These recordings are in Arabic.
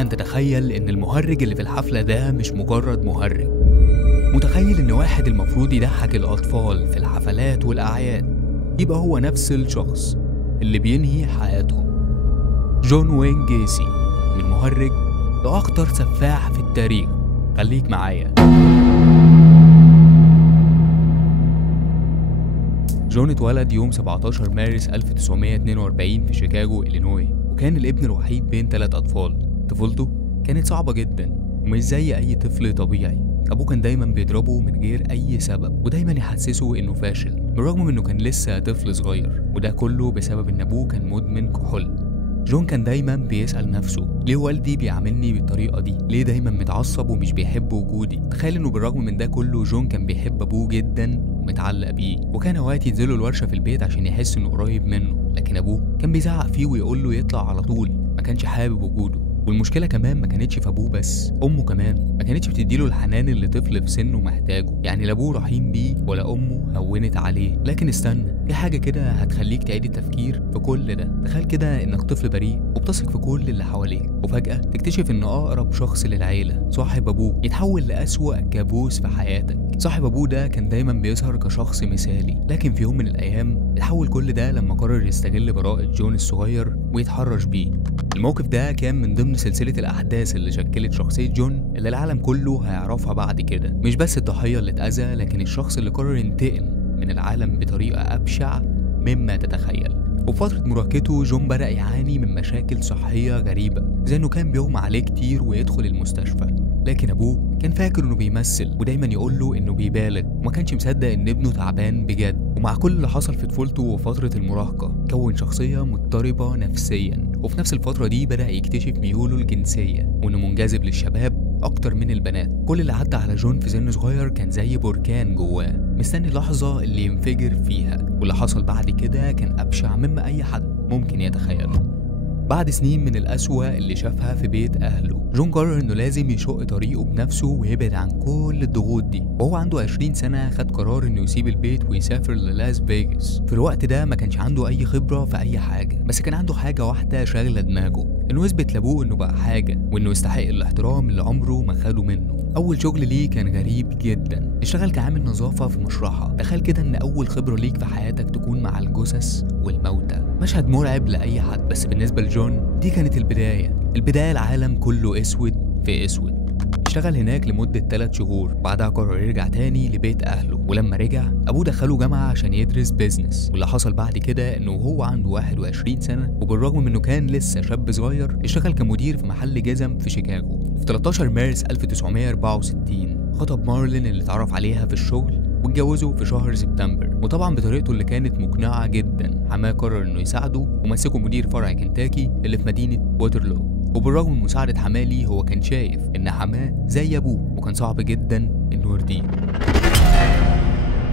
أن تتخيل إن المهرج اللي في الحفلة ده مش مجرد مهرج. متخيل إن واحد المفروض يضحك الأطفال في الحفلات والأعياد يبقى هو نفس الشخص اللي بينهي حياتهم. جون وين جيسي، من مهرج لأخطر سفاح في التاريخ. خليك معايا. جون اتولد يوم 17 مارس 1942 في شيكاغو، إلينوي، وكان الابن الوحيد بين 3 أطفال. طفولته كانت صعبة جدا ومش زي أي طفل طبيعي. أبوه كان دايما بيضربه من غير أي سبب ودايما يحسسه إنه فاشل، بالرغم من إنه كان لسه طفل صغير، وده كله بسبب إن أبوه كان مدمن كحول. جون كان دايما بيسأل نفسه، ليه والدي بيعاملني بالطريقة دي؟ ليه دايما متعصب ومش بيحب وجودي؟ تخيل إنه بالرغم من ده كله جون كان بيحب أبوه جدا ومتعلق بيه، وكان اوقات ينزلوا الورشة في البيت عشان يحس إنه قريب منه، لكن أبوه كان بيزعق فيه ويقول له يطلع على طول، ما كانش حابب وجوده. والمشكلة كمان ما كانتش في أبوه بس، أمه كمان ما كانتش بتديله الحنان اللي طفل في سنه محتاجه. يعني لا أبوه رحيم بيه ولا أمه هونت عليه. لكن استنى، في حاجة كده هتخليك تعيد التفكير في كل ده. تخيل كده إنك طفل بريء وبتثق في كل اللي حواليك، وفجأة تكتشف إن أقرب شخص للعيلة، صاحب أبوه، يتحول لأسوأ كابوس في حياتك. صاحب أبوه ده كان دايما بيظهر كشخص مثالي، لكن في يوم من الأيام اتحول كل ده لما قرر يستغل براءة جون الصغير ويتحرش بيه. الموقف ده كان من ضمن سلسلة الأحداث اللي شكلت شخصية جون اللي العالم كله هيعرفها بعد كده. مش بس الضحية اللي اتأذى، لكن الشخص اللي قرر ينتقم من العالم بطريقة أبشع مما تتخيل. وفي فترة مراهقته جون بدأ يعاني من مشاكل صحية غريبة، زي إنه كان بيغمى عليه كتير ويدخل المستشفى. لكن أبوه كان فاكر إنه بيمثل ودايما يقول له إنه بيبالغ، وما كانش مصدق إن ابنه تعبان بجد. ومع كل اللي حصل في طفولته وفترة المراهقة كون شخصية مضطربة نفسيا، وفي نفس الفترة دي بدأ يكتشف ميوله الجنسية وإنه منجذب للشباب أكتر من البنات. كل اللي عدى على جون في سن صغير كان زي بركان جواه مستني اللحظة اللي ينفجر فيها، واللي حصل بعد كده كان أبشع مما أي حد ممكن يتخيله. بعد سنين من الأسوأ اللي شافها في بيت أهله، جون قرر إنه لازم يشق طريقه بنفسه ويبعد عن كل الضغوط دي. وهو عنده 20 سنة خد قرار إنه يسيب البيت ويسافر للاس فيجاس. في الوقت ده ما كانش عنده أي خبرة في أي حاجة، بس كان عنده حاجة واحدة شاغلة دماغه، إنه يثبت لأبوه إنه بقى حاجة وإنه يستحق الاحترام اللي عمره ما خده منه. أول شغل ليه كان غريب جدا، اشتغل كعامل نظافة في مشرحة. تخيل كده إن أول خبرة ليك في حياتك تكون مع الجثث والموتى. مشهد مرعب لأي حد، بس بالنسبة لجون دي كانت البداية العالم كله أسود في أسود. اشتغل هناك لمدة 3 شهور، بعدها قرر يرجع تاني لبيت أهله. ولما رجع أبوه دخله جامعة عشان يدرس بيزنس. واللي حصل بعد كده إنه هو عنده 21 سنة، وبالرغم من إنه كان لسه شاب صغير، اشتغل كمدير في محل جزم في شيكاغو. في 13 مارس 1964 خطب مارلين اللي اتعرف عليها في الشغل، واتجوزوا في شهر سبتمبر. وطبعا بطريقته اللي كانت مقنعة جدا، حماه قرر إنه يساعده ومسكه مدير فرع كنتاكي اللي في مدينة ووترلو. وبالرغم من مساعدة حماه ليه، هو كان شايف إن حماه زي أبوه وكان صعب جدا إنه يرضيه.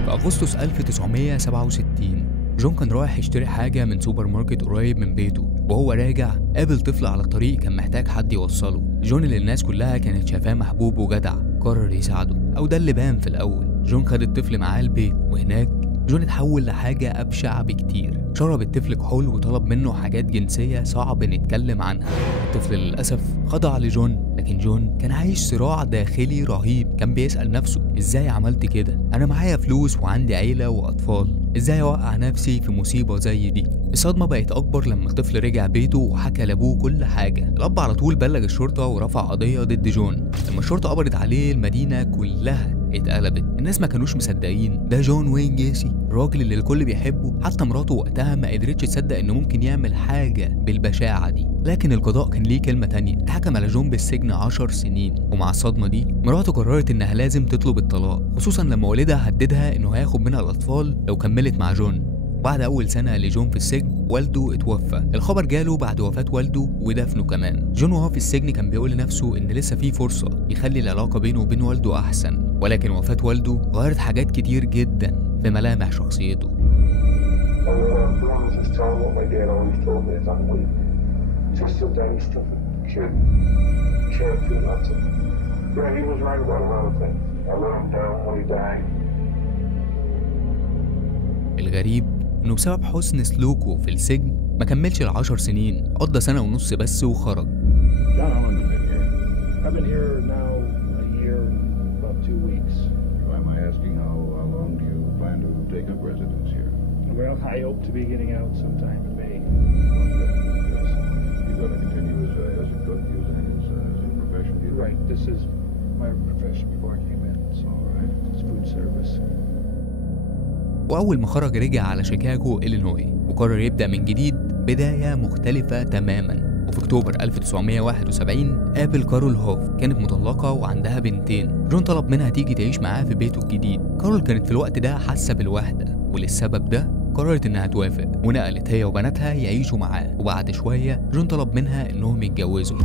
في أغسطس 1967 جون كان رايح يشتري حاجة من سوبر ماركت قريب من بيته، وهو راجع قابل طفل على الطريق كان محتاج حد يوصله. جون اللي الناس كلها كانت شايفاه محبوب وجدع قرر يساعده، أو ده اللي بان في الأول. جون خد الطفل معاه البيت، وهناك جون اتحول لحاجة أبشع بكتير. شرب الطفل كحول وطلب منه حاجات جنسية صعب نتكلم عنها. الطفل للأسف خضع لجون، لكن جون كان عايش صراع داخلي رهيب. كان بيسأل نفسه، ازاي عملت كده؟ أنا معايا فلوس وعندي عيلة وأطفال، ازاي أوقع نفسي في مصيبة زي دي؟ الصدمة بقت أكبر لما الطفل رجع بيته وحكى لأبوه كل حاجة. الأب على طول بلغ الشرطة ورفع قضية ضد جون. لما الشرطة قبضت عليه المدينة كلها اتقلبت. الناس ما كانوش مصدقين، ده جون وين جيسي، الراجل اللي الكل بيحبه. حتى مراته وقتها ما قدرتش تصدق انه ممكن يعمل حاجة بالبشاعة دي. لكن القضاء كان ليه كلمة تانية، اتحكم على جون بالسجن 10 سنين. ومع الصدمة دي مراته قررت انها لازم تطلب الطلاق، خصوصا لما والدها هددها انه هياخد منها الاطفال لو كملت مع جون. بعد أول سنة لجون في السجن والده اتوفى. الخبر جاله بعد وفاة والده ودفنه كمان. جون وهو في السجن كان بيقول لنفسه إن لسه في فرصة يخلي العلاقة بينه وبين والده أحسن، ولكن وفاة والده غيرت حاجات كتير جدا في ملامح شخصيته. الغريب إنه بسبب حسن سلوكه في السجن ما كملش ال10 سنين، قضى 1.5 سنة بس وخرج. I've been here now a year and about 2 weeks. Am I asking how long do you plan to take up residence here? Well, I hope to be getting out sometime in May. Okay. Yes. You're going to continue as a cook using it as a profession? Right. This is my profession before I came in. So, it's food service. وأول ما خرج رجع على شيكاغو إلينوي وقرر يبدأ من جديد بداية مختلفة تماماً. وفي أكتوبر 1971 قابل كارول هوف، كانت مطلقة وعندها بنتين. جون طلب منها تيجي تعيش معاه في بيته الجديد. كارول كانت في الوقت ده حاسة بالوحدة، وللسبب ده قررت إنها توافق ونقلت هي وبناتها يعيشوا معاه. وبعد شوية جون طلب منها إنهم يتجوزوا.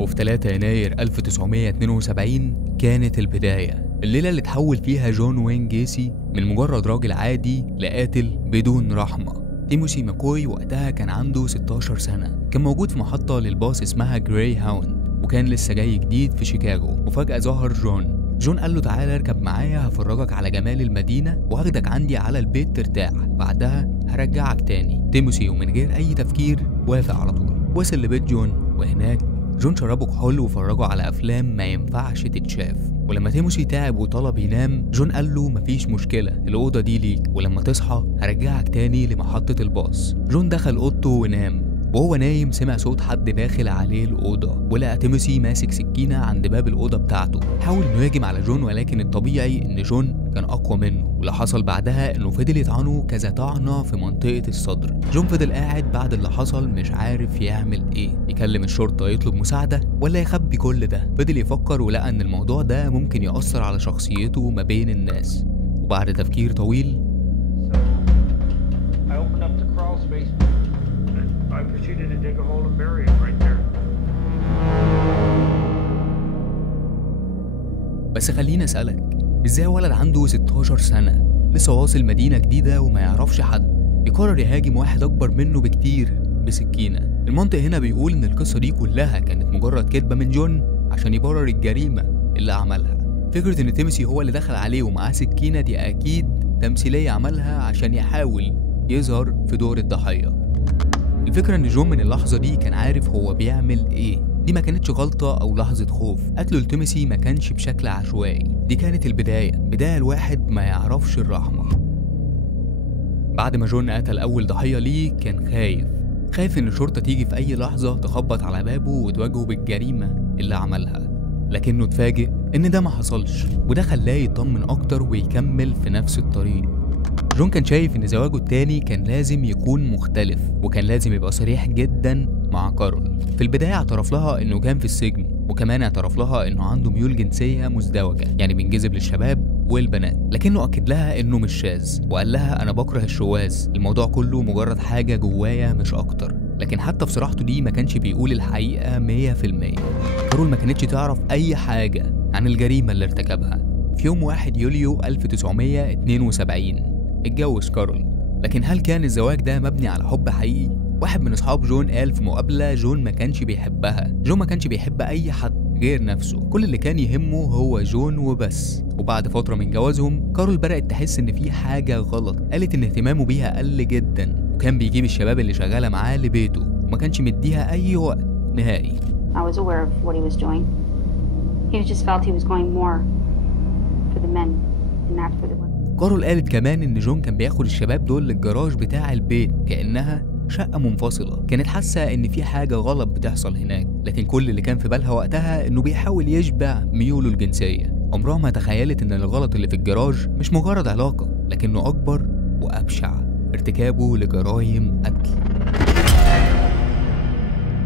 وفي 3 يناير 1972 كانت البداية، الليلة اللي تحول فيها جون وين جيسي من مجرد راجل عادي لقاتل بدون رحمة. تيموثي ماكوي وقتها كان عنده 16 سنة، كان موجود في محطة للباص اسمها جراي هاوند، وكان لسه جاي جديد في شيكاغو. وفجأة ظهر جون قال له تعالى اركب معايا هفرجك على جمال المدينة وهاخدك عندي على البيت ترتاح، بعدها هرجعك تاني. تيموثي ومن غير أي تفكير وافق على طول. وصل لبيت جون، وهناك جون شربه كحول وفرجه على أفلام ما ينفعش تتشاف. ولما تيموثي تعب وطلب ينام، جون قال له مفيش مشكلة، الأوضة دي ليك، ولما تصحى هرجعك تاني لمحطة الباص. جون دخل أوضته ونام، وهو نايم سمع صوت حد داخل عليه الأوضة، ولقى تيموثي ماسك سكينة عند باب الأوضة بتاعته. حاول إنه يهجم على جون، ولكن الطبيعي إن جون كان أقوى منه، واللي حصل بعدها إنه فضل يطعنه كذا طعنة في منطقة الصدر. جون فضل قاعد بعد اللي حصل مش عارف يعمل إيه، يكلم الشرطة يطلب مساعدة ولا يخبي كل ده. فضل يفكر ولقى إن الموضوع ده ممكن يأثر على شخصيته ما بين الناس. وبعد تفكير طويل I proceeded to dig a hole and bury him right there. بس خليني أسألك، إزاي ولد عنده 16 سنة لسه واصل مدينة جديدة وما يعرفش حد يقرر يهاجم واحد أكبر منه بكتير بسكينة؟ المنطق هنا بيقول إن القصة دي كلها كانت مجرد كذبة من جون عشان يبرر الجريمة اللي عملها. فكرة إن تيموثي هو اللي دخل عليه ومعاه سكينة دي أكيد تمثيلية عملها عشان يحاول يظهر في دور الضحية. الفكرة ان جون من اللحظة دي كان عارف هو بيعمل ايه. دي ما كانتش غلطة او لحظة خوف، قتله لتيموثي ما كانش بشكل عشوائي، دي كانت بداية الواحد ما يعرفش الرحمة. بعد ما جون قتل اول ضحية ليه كان خايف ان الشرطة تيجي في اي لحظة تخبط على بابه وتواجهه بالجريمة اللي عملها، لكنه اتفاجئ ان ده ما حصلش، وده خلاه يطمن اكتر ويكمل في نفس الطريق. جون كان شايف ان زواجه التاني كان لازم يكون مختلف، وكان لازم يبقى صريح جدا مع كارول. في البداية اعترف لها انه كان في السجن، وكمان اعترف لها انه عنده ميول جنسية مزدوجة، يعني بينجذب للشباب والبنات، لكنه اكد لها انه مش شاذ، وقال لها انا بكره الشواذ، الموضوع كله مجرد حاجة جوايا مش اكتر. لكن حتى في صراحته دي ما كانش بيقول الحقيقة 100%. كارول ما كانتش تعرف اي حاجة عن الجريمة اللي ارتكبها. في يوم 1 يوليو 1972 اتجوز كارول، لكن هل كان الزواج ده مبني على حب حقيقي؟ واحد من اصحاب جون قال في مقابلة جون ما كانش بيحبها، جون ما كانش بيحب اي حد غير نفسه، كل اللي كان يهمه هو جون وبس. وبعد فترة من جوازهم كارول بدأت تحس ان في حاجة غلط، قالت ان اهتمامه بيها قل جدا، وكان بيجيب الشباب اللي شغالة معاه لبيته وما كانش مديها اي وقت نهائي. I was aware of what he was doing. He just felt he was going more for the men and not for the women. كارول قالت كمان ان جون كان بياخد الشباب دول للجراج بتاع البيت كأنها شقة منفصلة، كانت حاسة ان في حاجة غلط بتحصل هناك، لكن كل اللي كان في بالها وقتها انه بيحاول يشبع ميوله الجنسية. عمرها ما تخيلت ان الغلط اللي في الجراج مش مجرد علاقة، لكنه اكبر وابشع، ارتكابه لجرائم قتل.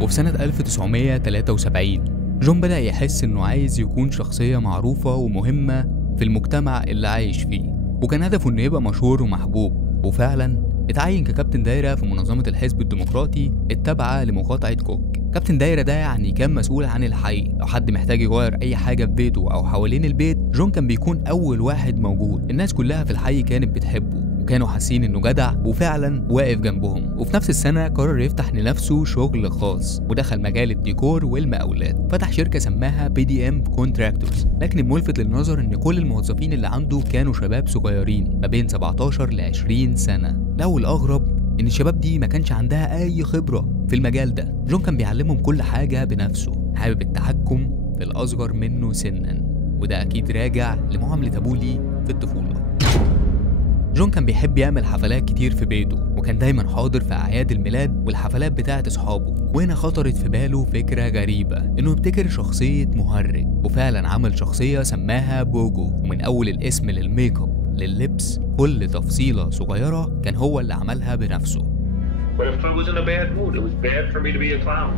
وفي سنة 1973 جون بدأ يحس انه عايز يكون شخصية معروفة ومهمة في المجتمع اللي عايش فيه، وكان هدفه انه يبقى مشهور ومحبوب. وفعلا اتعين ككابتن دايرة في منظمة الحزب الديمقراطي التابعة لمقاطعة كوك. كابتن دايرة ده يعني كان مسؤول عن الحي، لو حد محتاج يغير اي حاجة في بيته او حوالين البيت جون كان بيكون اول واحد موجود. الناس كلها في الحي كانت بتحبه، وكانوا حاسين انه جدع وفعلا واقف جنبهم. وفي نفس السنة قرر يفتح لنفسه شغل خاص، ودخل مجال الديكور والمقاولات، فتح شركة سماها BDM Contractors. لكن الملفت للنظر ان كل الموظفين اللي عنده كانوا شباب صغيرين ما بين 17 ل 20 سنة. لو الأغرب إن الشباب دي ما كانش عندها أي خبرة في المجال ده، جون كان بيعلمهم كل حاجة بنفسه، حابب التحكم الأب الأصغر منه سنا، وده أكيد راجع لمعاملة أبوه ليه في الطفولة. جون كان بيحب يعمل حفلات كتير في بيته، وكان دايما حاضر في أعياد الميلاد والحفلات بتاعت أصحابه. وهنا خطرت في باله فكرة غريبة، إنه يبتكر شخصية مهرج، وفعلا عمل شخصية سماها بوجو، ومن أول الاسم للميك اب لللبس كل تفصيلة صغيرة كان هو اللي عملها بنفسه. But if I was in a bad mood, it was bad for me to be a clown.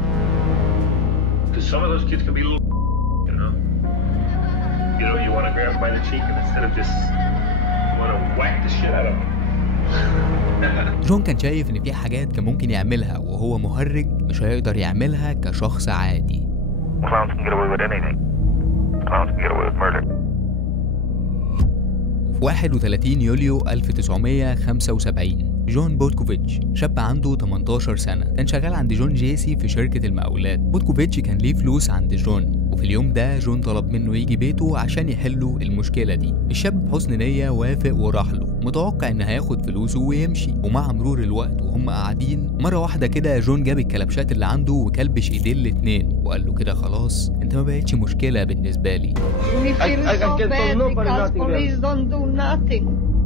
Because some of those kids can be a little, you know. You want to grab them by the cheek and instead of just, you want to whack the shit out of them. جون كان شايف إن في حاجات كان ممكن يعملها وهو مهرج مش هيقدر يعملها كشخص عادي. Clowns can get away with anything. Clowns can get away with murder. في 31 يوليو 1975 جون بوتكوفيتش شاب عنده 18 سنة كان شغال عند جون جيسي في شركة المقاولات. بوتكوفيتش كان ليه فلوس عند جون، وفي اليوم ده جون طلب منه يجي بيته عشان يحلوا المشكلة دي. الشاب بحسن نية وافق وراح له متوقع ان هياخد فلوسه ويمشي. ومع مرور الوقت وهم قاعدين مرة واحدة كده جون جاب الكلبشات اللي عنده وكلبش ايديه الاتنين وقال له كده خلاص انت ما بقتش مشكلة بالنسبة لي.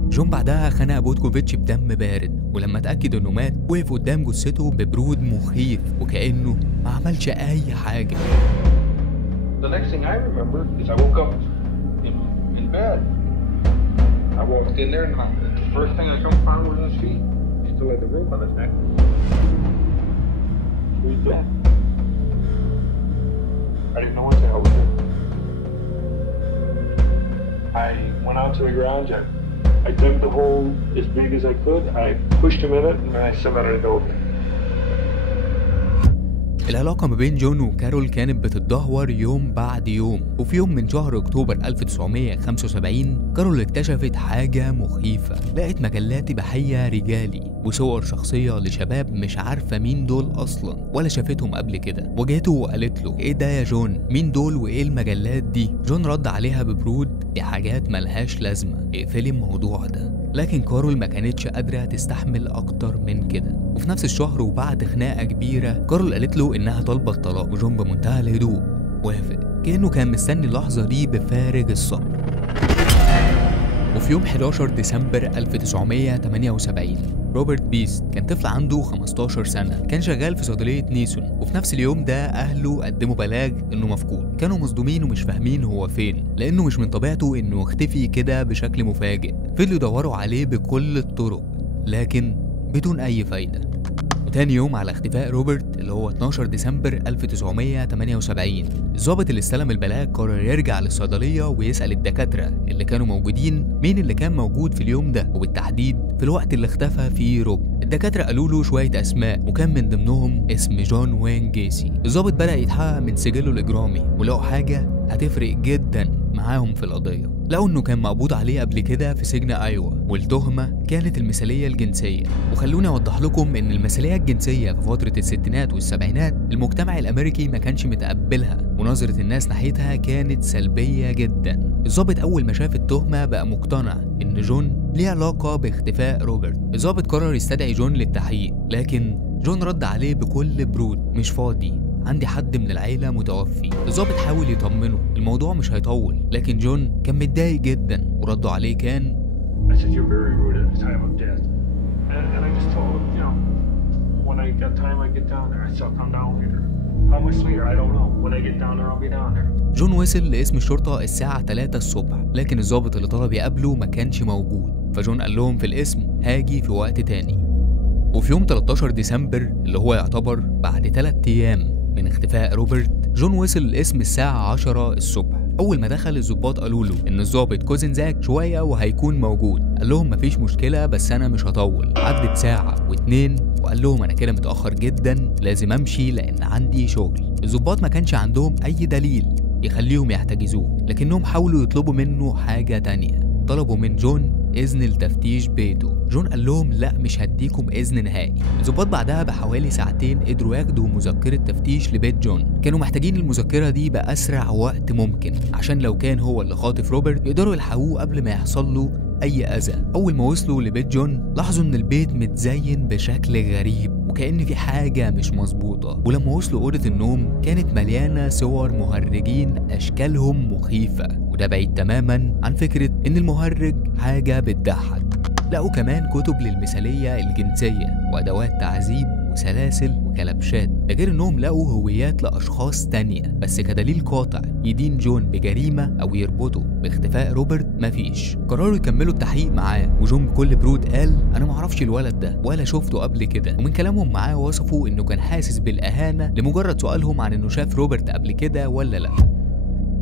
جون بعدها خنق بوتكوفيتش بدم بارد، ولما اتأكد انه مات وقف قدام جثته ببرود مخيف وكأنه ما عملش اي حاجة. The next thing I remember is I woke up in bed. I walked in there and the first thing I come upon was his feet. He still had the rope on his neck. What was that? I didn't know what the hell was it. I went out to the garage. I dug the hole as big as I could. I pushed him in it and I cemented it over. العلاقة ما بين جون وكارول كانت بتتدهور يوم بعد يوم، وفي يوم من شهر أكتوبر 1975 كارول اكتشفت حاجة مخيفة. لقت مجلات إباحية رجالي وصور شخصية لشباب مش عارفة مين دول أصلا ولا شافتهم قبل كده. واجهته وقالت له إيه ده يا جون؟ مين دول وإيه المجلات دي؟ جون رد عليها ببرود دي حاجات ملهاش لازمة، اقفلي الموضوع ده. لكن كارول ما كانتش قادرة تستحمل أكتر من كده. وفي نفس الشهر وبعد خناقة كبيرة كارول قالت له إنها طالبة الطلاق، وجون بمنتهى الهدوء وافق كأنه كان مستني اللحظة دي بفارغ الصبر. وفي يوم 11 ديسمبر 1978 روبرت بيست كان طفل عنده 15 سنة كان شغال في صيدلية نيسون، وفي نفس اليوم ده أهله قدموا بلاغ إنه مفقود. كانوا مصدومين ومش فاهمين هو فين، لأنه مش من طبيعته إنه يختفي كده بشكل مفاجئ. فضلوا يدوروا عليه بكل الطرق لكن بدون أي فايدة. وتاني يوم على اختفاء روبرت اللي هو 12 ديسمبر 1978 الضابط اللي استلم البلاغ قرر يرجع للصيدلية ويسأل الدكاترة اللي كانوا موجودين مين اللي كان موجود في اليوم ده وبالتحديد في الوقت اللي اختفى فيه روب. الدكاترة قالوا له شوية أسماء وكان من ضمنهم اسم جون وين جيسي. الضابط بدأ يتحقق من سجله الإجرامي ولقوا حاجة هتفرق جدا معاهم في القضية. لقوا انه كان مقبوض عليه قبل كده في سجن ايوا، والتهمة كانت المثالية الجنسية. وخلوني اوضح لكم ان المثالية الجنسية في فترة الستينات والسبعينات المجتمع الامريكي ما كانش متقبلها، ونظرة الناس ناحيتها كانت سلبية جدا. الضابط اول ما شاف التهمة بقى مقتنع ان جون ليه علاقة باختفاء روبرت. الضابط قرر يستدعي جون للتحقيق، لكن جون رد عليه بكل برود مش فاضي، عندي حد من العيلة متوفي. الضابط حاول يطمنه الموضوع مش هيطول، لكن جون كان متضايق جدا ورده عليه كان I said you're very rude at the time of death. And I just told him, you know, when I got time I get down there. I said I'll come down later. How much later? I don't know. When I get down there I'll be down there. جون وصل لاسم الشرطة الساعة 3 الصبح، لكن الضابط اللي طلب يقابله ما كانش موجود. فجون قال لهم في الاسم هاجي في وقت تاني. وفي يوم 13 ديسمبر اللي هو يعتبر بعد 3 أيام من اختفاء روبرت جون وصل الاسم الساعة 10 الصبح. أول ما دخل الضباط قالوا له إن الضابط كوزنزاك شوية وهيكون موجود. قال لهم مفيش مشكلة بس أنا مش هطول. عدت ساعة و2 وقال لهم أنا كده متأخر جدا لازم أمشي لأن عندي شغل. الضباط ما كانش عندهم أي دليل يخليهم يحتجزوه، لكنهم حاولوا يطلبوا منه حاجة تانية. طلبوا من جون إذن لتفتيش بيته. جون قال لهم لا مش هديكم إذن نهائي. الضباط بعدها بحوالي ساعتين قدروا ياخدوا مذكرة تفتيش لبيت جون. كانوا محتاجين المذكرة دي بأسرع وقت ممكن عشان لو كان هو اللي خاطف روبرت يقدروا يلحقوه قبل ما يحصل له أي أذى. أول ما وصلوا لبيت جون لاحظوا إن البيت متزين بشكل غريب وكأن في حاجة مش مظبوطة. ولما وصلوا أوضة النوم كانت مليانة صور مهرجين أشكالهم مخيفة، وده بعيد تماما عن فكرة إن المهرج حاجة بتضحك. لقوا كمان كتب للمثالية الجنسية وأدوات تعذيب وسلاسل وكلبشات، ده غير انهم لقوا هويات لاشخاص تانية. بس كدليل قاطع يدين جون بجريمة او يربطه باختفاء روبرت مفيش. قرروا يكملوا التحقيق معاه، وجون بكل برود قال انا معرفش الولد ده ولا شفته قبل كده. ومن كلامهم معاه وصفوا انه كان حاسس بالاهانة لمجرد سؤالهم عن انه شاف روبرت قبل كده ولا لا.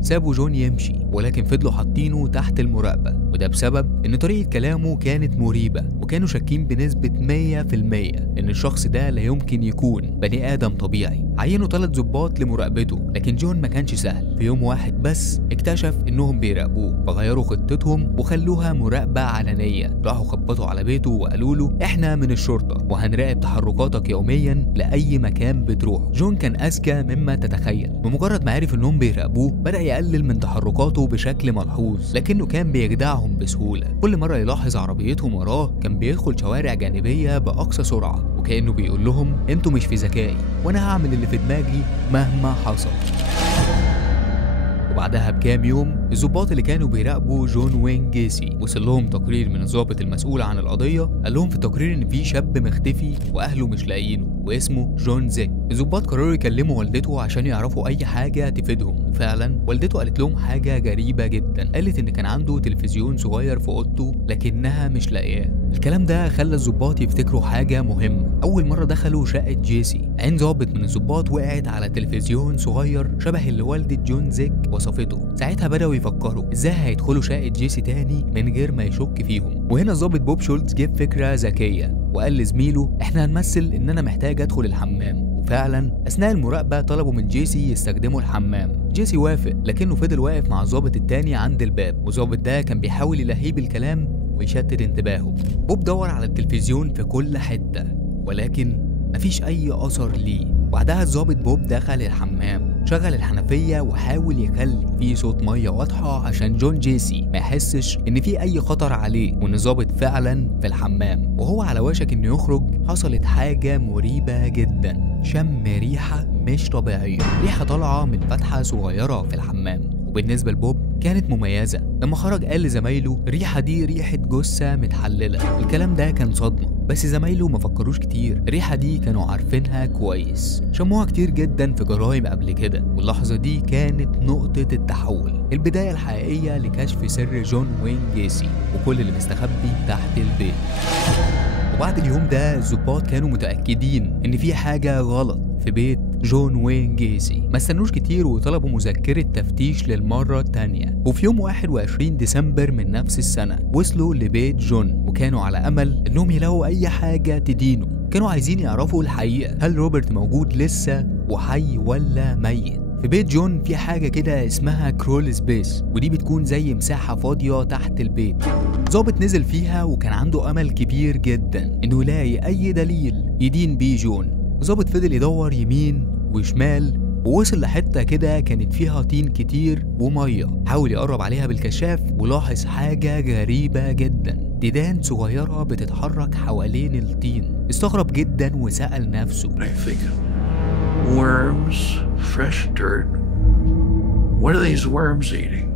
سابوا جون يمشي، ولكن فضلوا حاطينه تحت المراقبة، وده بسبب ان طريقة كلامه كانت مريبة، وكانوا شاكين بنسبة 100% ان الشخص ده لا يمكن يكون بني ادم طبيعي. عينوا 3 ضباط لمراقبته، لكن جون ما كانش سهل. في يوم واحد بس اكتشف انهم بيراقبوه، فغيروا خطتهم وخلوها مراقبة علنية. راحوا خبطوا على بيته وقالوا له احنا من الشرطة وهنراقب تحركاتك يوميا لأي مكان بتروح. جون كان اذكى مما تتخيل، بمجرد ما عرف انهم بيراقبوه بدأ يقلل من تحركاته بشكل ملحوظ، لكنه كان بيجدعهم بسهولة. كل مرة يلاحظ عربيتهم وراه كان بيدخل شوارع جانبية بأقصى سرعة، وكأنه بيقول لهم انتوا مش في ذكائي وانا هعمل اللي في دماغي مهما حصل. وبعدها بكام يوم الضباط اللي كانوا بيراقبوا جون وين جيسي وصل لهم تقرير من الضابط المسؤول عن القضيه. قال لهم في التقرير ان في شاب مختفي واهله مش لاقيينه واسمه جون زيك. الضباط قرروا يكلموا والدته عشان يعرفوا اي حاجه تفيدهم، وفعلا والدته قالت لهم حاجه غريبه جدا. قالت ان كان عنده تلفزيون صغير في اوضته لكنها مش لاقياه. الكلام ده خلى الضباط يفتكروا حاجه مهمه. اول مره دخلوا شقه جيسي عين ضابط من الضباط وقعت على تلفزيون صغير شبه اللي والده جون زيك وصفته. ساعتها بدأوا يفكروا ازاي هيدخلوا شقة جيسي تاني من غير ما يشك فيهم. وهنا الضابط بوب شولتز جاب فكرة ذكية وقال لزميله احنا هنمثل ان انا محتاج ادخل الحمام. وفعلا اثناء المراقبة طلبوا من جيسي يستخدموا الحمام. جيسي وافق، لكنه فضل واقف مع الضابط التاني عند الباب، والضابط ده كان بيحاول يلهيه بالكلام ويشتت انتباهه. بوب دور على التلفزيون في كل حتة ولكن مفيش اي اثر ليه. بعدها الضابط بوب دخل الحمام، شغل الحنفية وحاول يخلي في صوت مية واضحة عشان جون جيسي ما يحسش ان في اي خطر عليه وان الضابط فعلا في الحمام. وهو على وشك انه يخرج حصلت حاجة مريبة جدا. شم ريحة مش طبيعية، ريحة طالعة من فتحة صغيرة في الحمام، وبالنسبة لبوب كانت مميزة. لما خرج قال لزمايله الريحة دي ريحة جثة متحللة. الكلام ده كان صدمة، بس زمايله ما فكروش كتير. الريحة دي كانوا عارفينها كويس، شموها كتير جدا في جرائم قبل كده. واللحظة دي كانت نقطة التحول، البداية الحقيقية لكشف سر جون وين جيسي وكل اللي مستخبي تحت البيت. وبعد اليوم ده الضباط كانوا متأكدين ان في حاجة غلط في بيت جون وين جيسي. ما استنوش كتير وطلبوا مذكرة تفتيش للمرة التانية. وفي يوم 21 ديسمبر من نفس السنة وصلوا لبيت جون، وكانوا على أمل إنهم يلاقوا أي حاجة تدينه. كانوا عايزين يعرفوا الحقيقة، هل روبرت موجود لسه وحي ولا ميت؟ في بيت جون في حاجة كده اسمها كرول سبيس، ودي بتكون زي مساحة فاضية تحت البيت. ضابط نزل فيها وكان عنده أمل كبير جدا إنه يلاقي أي دليل يدين بيه جون. ضابط فضل يدور يمين وشمال ووصل لحتة كده كانت فيها طين كتير ومية. حاول يقرب عليها بالكشاف ولاحظ حاجة غريبة جدا، ديدان صغيرة بتتحرك حوالين الطين. استغرب جدا وسأل نفسه worms, fresh dirt. What are these worms eating?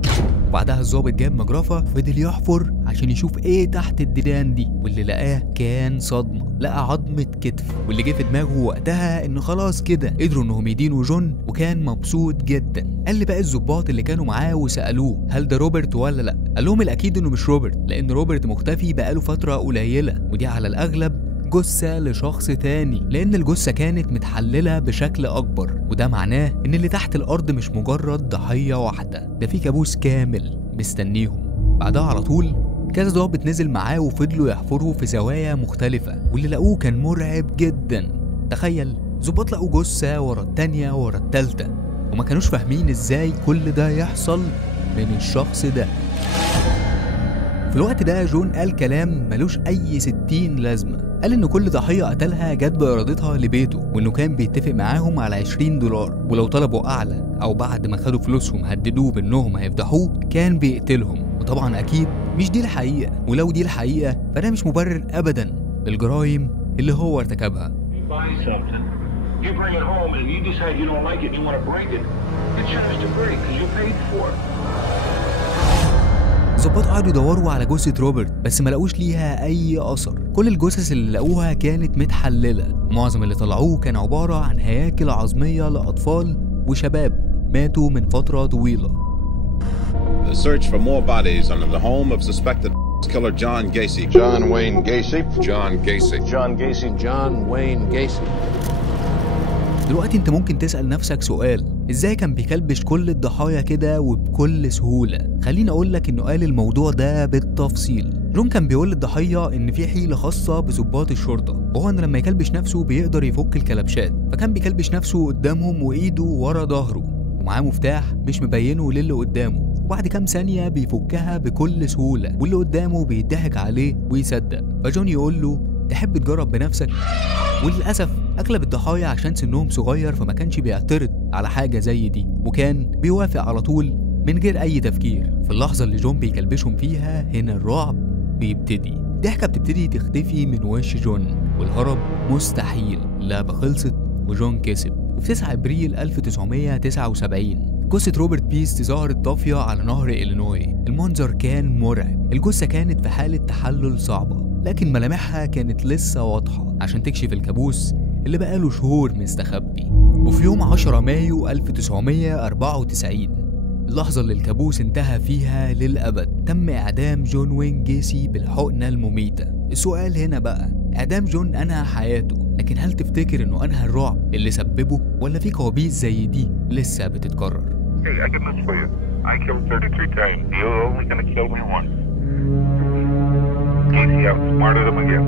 وبعدها الضابط جاب مجرفة وفضل يحفر عشان يشوف ايه تحت الديدان دي، واللي لقاه كان صدمة. لقى عظمة كتف، واللي جه في دماغه وقتها ان خلاص كده قدروا انهم يدينوا جون، وكان مبسوط جدا. قال لباقي الضباط اللي كانوا معاه وسألوه هل ده روبرت ولا لا؟ قال لهم الاكيد انه مش روبرت، لان روبرت مختفي بقاله فترة قليلة، ودي على الاغلب جثة لشخص تاني، لأن الجثة كانت متحللة بشكل أكبر. وده معناه إن اللي تحت الأرض مش مجرد ضحية واحدة، ده في كابوس كامل مستنيهم. بعدها على طول كذا ضابط نزل معاه وفضلوا يحفروا في زوايا مختلفة، واللي لقوه كان مرعب جدا. تخيل ضباط لقوا جثة ورا التانية ورا التالتة، وما كانوش فاهمين إزاي كل ده يحصل من الشخص ده. في الوقت ده جون قال كلام ملوش أي 60 لازمة. قال إن كل ضحية قتلها جت بإرادتها لبيته، وإنه كان بيتفق معاهم على $20، ولو طلبوا أعلى أو بعد ما خدوا فلوسهم هددوه بإنهم هيفضحوه كان بيقتلهم. وطبعا أكيد مش دي الحقيقة، ولو دي الحقيقة فده مش مبرر أبدا للجرائم اللي هو ارتكبها. buy something, you bring it home, and you decide you don't like it and you want to break it, it's yours to break because you paid for it. الضباط قعدوا يدوروا على جثة روبرت بس ما لقوش ليها أي أثر. كل الجثث اللي لقوها كانت متحللة، معظم اللي طلعوه كان عبارة عن هياكل عظمية لأطفال وشباب ماتوا من فترة طويلة. The search for more bodies under the home of suspected killer John Gacy. John Wayne Gacy. John Gacy. John Gacy. John Wayne Gacy. دلوقتي انت ممكن تسأل نفسك سؤال، ازاي كان بيكلبش كل الضحايا كده وبكل سهولة؟ خليني اقولك انه قال الموضوع ده بالتفصيل. جون كان بيقول للضحية ان في حيلة خاصة بضباط الشرطة، وهو ان لما يكلبش نفسه بيقدر يفك الكلبشات، فكان بيكلبش نفسه قدامهم وايده ورا ظهره ومعاه مفتاح مش مبينه للي قدامه، وبعد كام ثانية بيفكها بكل سهولة واللي قدامه بيضحك عليه ويصدق. فجون يقول له تحب تجرب بنفسك؟ وللأسف أغلب الضحايا عشان سنهم صغير فما كانش بيعترض على حاجة زي دي، وكان بيوافق على طول من غير أي تفكير. في اللحظة اللي جون بيكلبشهم فيها هنا الرعب بيبتدي، الضحكة بتبتدي تختفي من وش جون والهرب مستحيل. اللعبة خلصت وجون كسب. وفي 9 أبريل 1979 جثة روبرت بيست ظهرت طافية على نهر إلينوي. المنظر كان مرعب، الجثة كانت في حالة تحلل صعبة لكن ملامحها كانت لسه واضحة عشان تكشف الكابوس اللي بقاله شهور مستخبي. وفي يوم 10 مايو 1994 اللحظة اللي الكابوس انتهى فيها للأبد تم إعدام جون وين جيسي بالحقنة المميتة. السؤال هنا بقى، إعدام جون أنهى حياته، لكن هل تفتكر إنه أنهى الرعب اللي سببه ولا في كوابيس زي دي لسه بتتكرر؟ Hey, I can this for you. I killed 33 times. You're only gonna kill me once. Casey, I outsmarted him again.